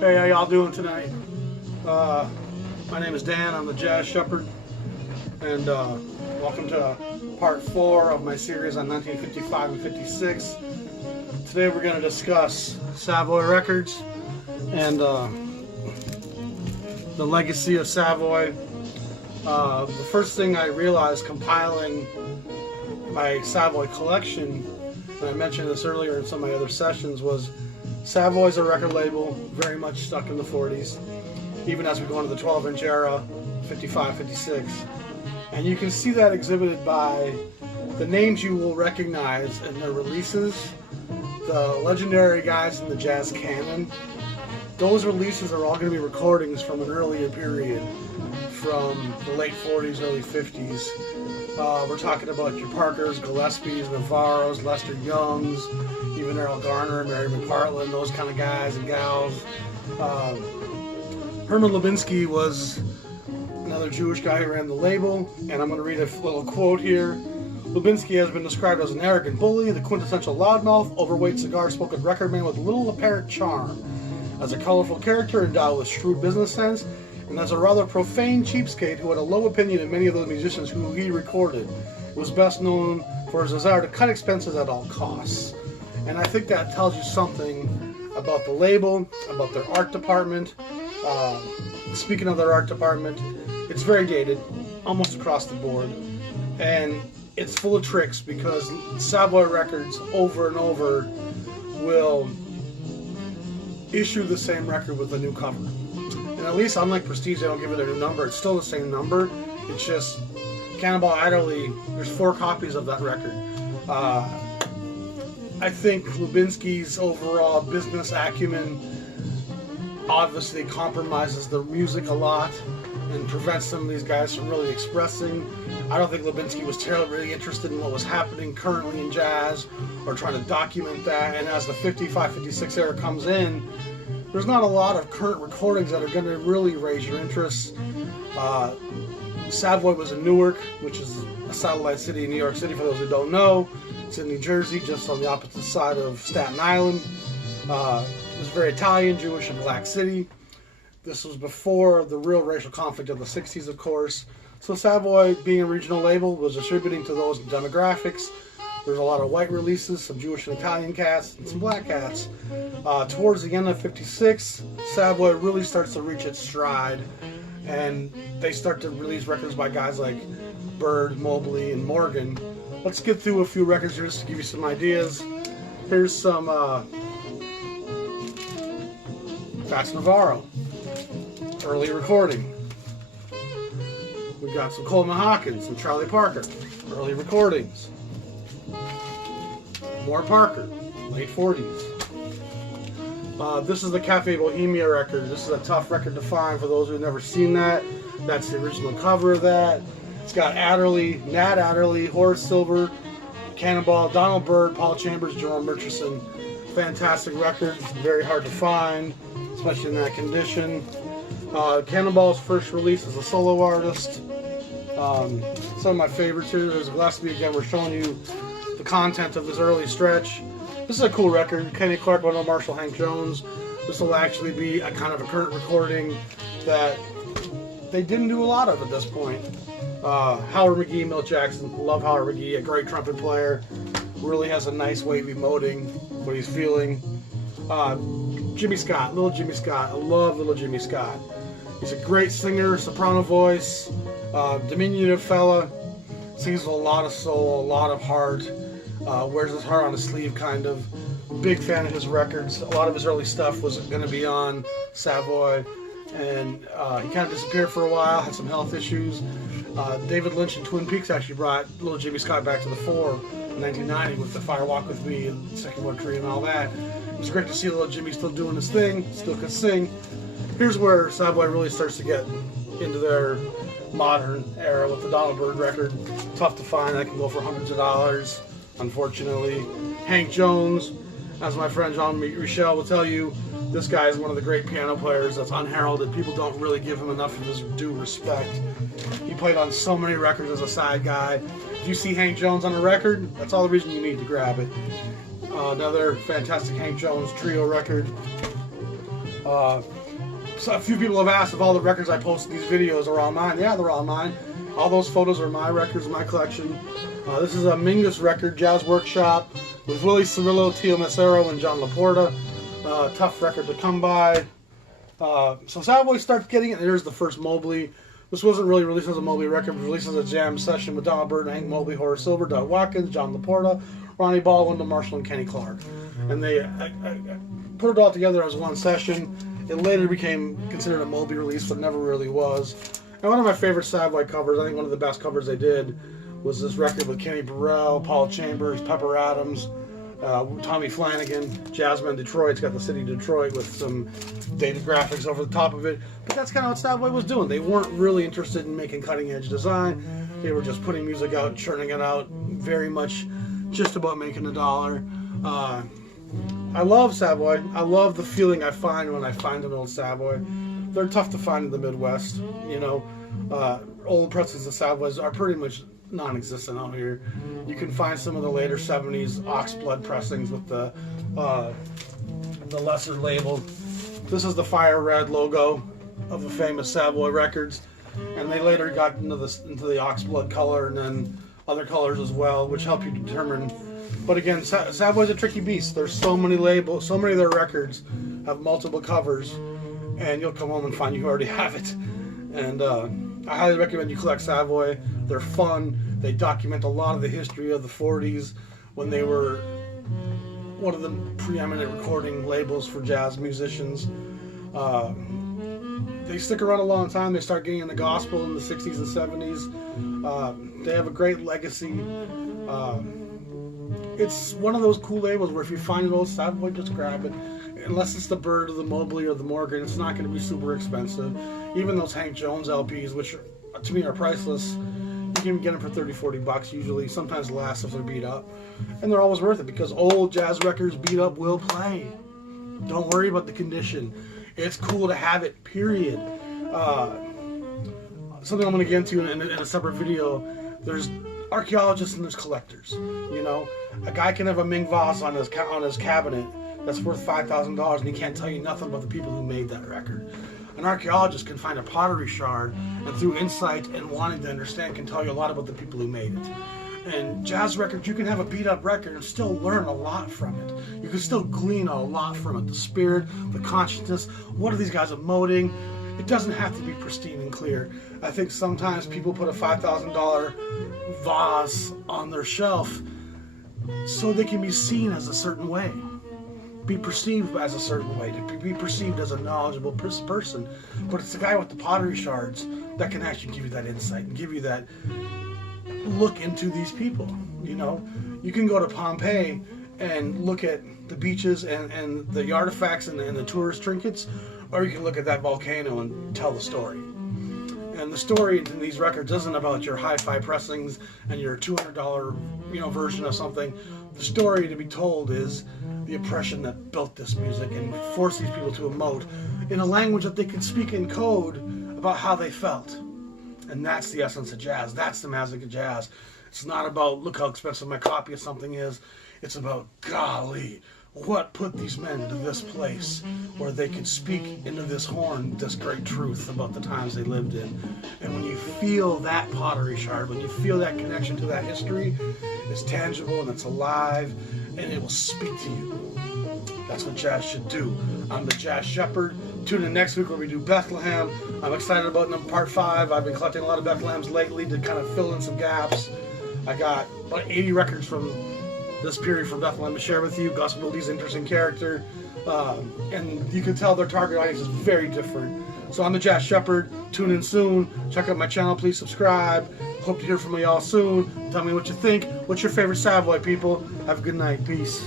Hey, how y'all doing tonight? My name is Dan. I'm the Jazz Shepherd, and welcome to part 4 of my series on 1955 and 56. Today we're going to discuss Savoy Records and the legacy of Savoy. The first thing I realized compiling my Savoy collection, and I mentioned this earlier in some of my other sessions, was Savoy's a record label very much stuck in the 40s, even as we go into the 12-inch era, 55, 56. And you can see that exhibited by the names you will recognize in their releases, the legendary guys in the jazz canon. Those releases are all going to be recordings from an earlier period, from the late 40s, early 50s. We're talking about your Parkers, Gillespies, Navarros, Lester Youngs, even Earl Garner, Mary McPartland, those kind of guys and gals. Herman Lubinsky was another Jewish guy who ran the label, and I'm going to read a little quote here. Lubinsky has been described as an arrogant bully, the quintessential loudmouth, overweight cigar-smoking record man with little apparent charm, as a colorful character endowed with shrewd business sense, and as a rather profane cheapskate who had a low opinion of many of the musicians who he recorded. He was best known for his desire to cut expenses at all costs. And I think that tells you something about the label, about their art department. Speaking of their art department, it's very dated, almost across the board. And it's full of tricks because Savoy Records over and over will issue the same record with a new cover. And at least unlike Prestige, they don't give it a new number. It's still the same number. It's just Cannonball Adderley, there's 4 copies of that record. I think Lubinsky's overall business acumen obviously compromises the music a lot and prevents some of these guys from really expressing. I don't think Lubinsky was terribly really interested in what was happening currently in jazz or trying to document that. And as the 55-56 era comes in, there's not a lot of current recordings that are going to really raise your interest. Savoy was in Newark, which is a satellite city in New York City for those who don't know. It's in New Jersey, just on the opposite side of Staten Island. It was very Italian, Jewish, and black city. This was before the real racial conflict of the 60s, of course. So Savoy, being a regional label, was distributing to those demographics. There's a lot of white releases, some Jewish and Italian cats, and some black cats. Towards the end of 56, Savoy really starts to reach its stride, and they start to release records by guys like Bird, Mobley, and Morgan. Let's get through a few records here just to give you some ideas. Here's some Fats Navarro, early recording. We got some Coleman Hawkins and Charlie Parker, early recordings. More Parker, late 40s. This is the Cafe Bohemia record. This is a tough record to find for those who've never seen that. That's the original cover of that. It's got Adderley, Nat Adderley, Horace Silver, Cannonball, Donald Byrd, Paul Chambers, Jerome Murchison. Fantastic record, very hard to find, especially in that condition. Cannonball's first release as a solo artist. Some of my favorites here. There's Gillespie again. We're showing you the content of this early stretch. This is a cool record. Kenny Clark, Wendell Marshall, Hank Jones. This will actually be a kind of a current recording that they didn't do a lot of at this point. Howard McGee, Milt Jackson. Love Howard McGee, a great trumpet player. Really has a nice wavy moding, what he's feeling. Jimmy Scott, little Jimmy Scott. I love little Jimmy Scott. He's a great singer, soprano voice, diminutive fella. Sings with a lot of soul, a lot of heart. Wears his heart on his sleeve, kind of. Big fan of his records. A lot of his early stuff was going to be on Savoy, and he kind of disappeared for a while, had some health issues. David Lynch and Twin Peaks actually brought little Jimmy Scott back to the fore in 1990 with the Fire Walk With Me and Sycamore Tree and all that. It was great to see little Jimmy still doing his thing, still could sing. Here's where Savoy really starts to get into their modern era with the Donald Byrd record. Tough to find. That can go for hundreds of dollars, unfortunately. Hank Jones, as my friend Jean Michel will tell you, this guy is one of the great piano players that's unheralded. People don't really give him enough of his due respect. He played on so many records as a side guy. If you see Hank Jones on a record, that's all the reason you need to grab it. Another fantastic Hank Jones trio record. So a few people have asked if all the records I post in these videos are all mine. Yeah, they're all mine. All those photos are my records, my collection. This is a Mingus record, Jazz Workshop, with Willie Cirillo, Tio Macero, and John Laporta. Tough record to come by. So Savoy starts getting it. There's the first Mobley. This wasn't really released as a Mobley record, but released as a jam session with Donald Byrd, Hank Mobley, Horace Silver, Doug Watkins, John Laporta, Ronnie Ball, Wendell Marshall, and Kenny Clark. And they put it all together as one session. It later became considered a Mobley release, but never really was. And one of my favorite Savoy covers, I think one of the best covers they did, was this record with Kenny Burrell, Paul Chambers, Pepper Adams, Tommy Flanagan, Jazzman Detroit. It's got the city of Detroit with some dated graphics over the top of it. But that's kind of what Savoy was doing. They weren't really interested in making cutting edge design. They were just putting music out, churning it out, very much just about making a dollar. I love Savoy. I love the feeling I find when I find an old Savoy. They're tough to find in the Midwest. You know, old presses of Savoys are pretty much non-existent out here. You can find some of the later 70s Oxblood pressings with the lesser label. This is the fire red logo of the famous Savoy records, and they later got into the Oxblood color and then other colors as well, which help you determine. But again, Savoy's a tricky beast. There's so many labels, so many of their records have multiple covers, and you'll come home and find you already have it. And I highly recommend you collect Savoy. They're fun. They document a lot of the history of the 40s when they were one of the preeminent recording labels for jazz musicians. They stick around a long time. They start getting into gospel in the 60s and 70s. They have a great legacy. It's one of those cool labels where if you find an old Savoy, just grab it. Unless it's the Byrd or the Mobley or the Morgan, it's not going to be super expensive. Even those Hank Jones LPs, which to me are priceless, you can get them for $30-40 usually, sometimes less if they're beat up. And they're always worth it because old jazz records beat up will play. Don't worry about the condition. It's cool to have it, period. Something I'm going to get into in a separate video, there's archaeologists and there's collectors. You know, a guy can have a Ming vase on his cabinet that's worth $5,000 and he can't tell you nothing about the people who made that record. An archaeologist can find a pottery shard and through insight and wanting to understand can tell you a lot about the people who made it. And jazz records, you can have a beat up record and still learn a lot from it. You can still glean a lot from it. The spirit, the consciousness, what are these guys emoting? It doesn't have to be pristine and clear. I think sometimes people put a $5,000 vase on their shelf so they can be seen as a certain way, be perceived as a certain way, to be perceived as a knowledgeable person. But it's the guy with the pottery shards that can actually give you that insight and give you that look into these people. You know, you can go to Pompeii and look at the beaches and the artifacts and the tourist trinkets, or you can look at that volcano and tell the story. And the story in these records isn't about your hi-fi pressings and your $200, version of something. The story to be told is the oppression that built this music and forced these people to emote in a language that they could speak in code about how they felt. And that's the essence of jazz. That's the magic of jazz. It's not about, look how expensive my copy of something is. It's about, golly, what put these men into this place where they could speak into this horn this great truth about the times they lived in. And when you feel that pottery shard, when you feel that connection to that history, it's tangible and it's alive and it will speak to you. That's what jazz should do. I'm the Jazz Shepherd. Tune in next week where we do Bethlehem. I'm excited about part 5. I've been collecting a lot of Bethlehems lately to kind of fill in some gaps. I got about 80 records from this period from Bethlehem to share with you. Gospel Goldie's interesting character. And you can tell their target audience is very different. So I'm the Jazz Shepherd. Tune in soon. Check out my channel. Please subscribe. Hope to hear from you all soon. Tell me what you think. What's your favorite Savoy, people? Have a good night. Peace.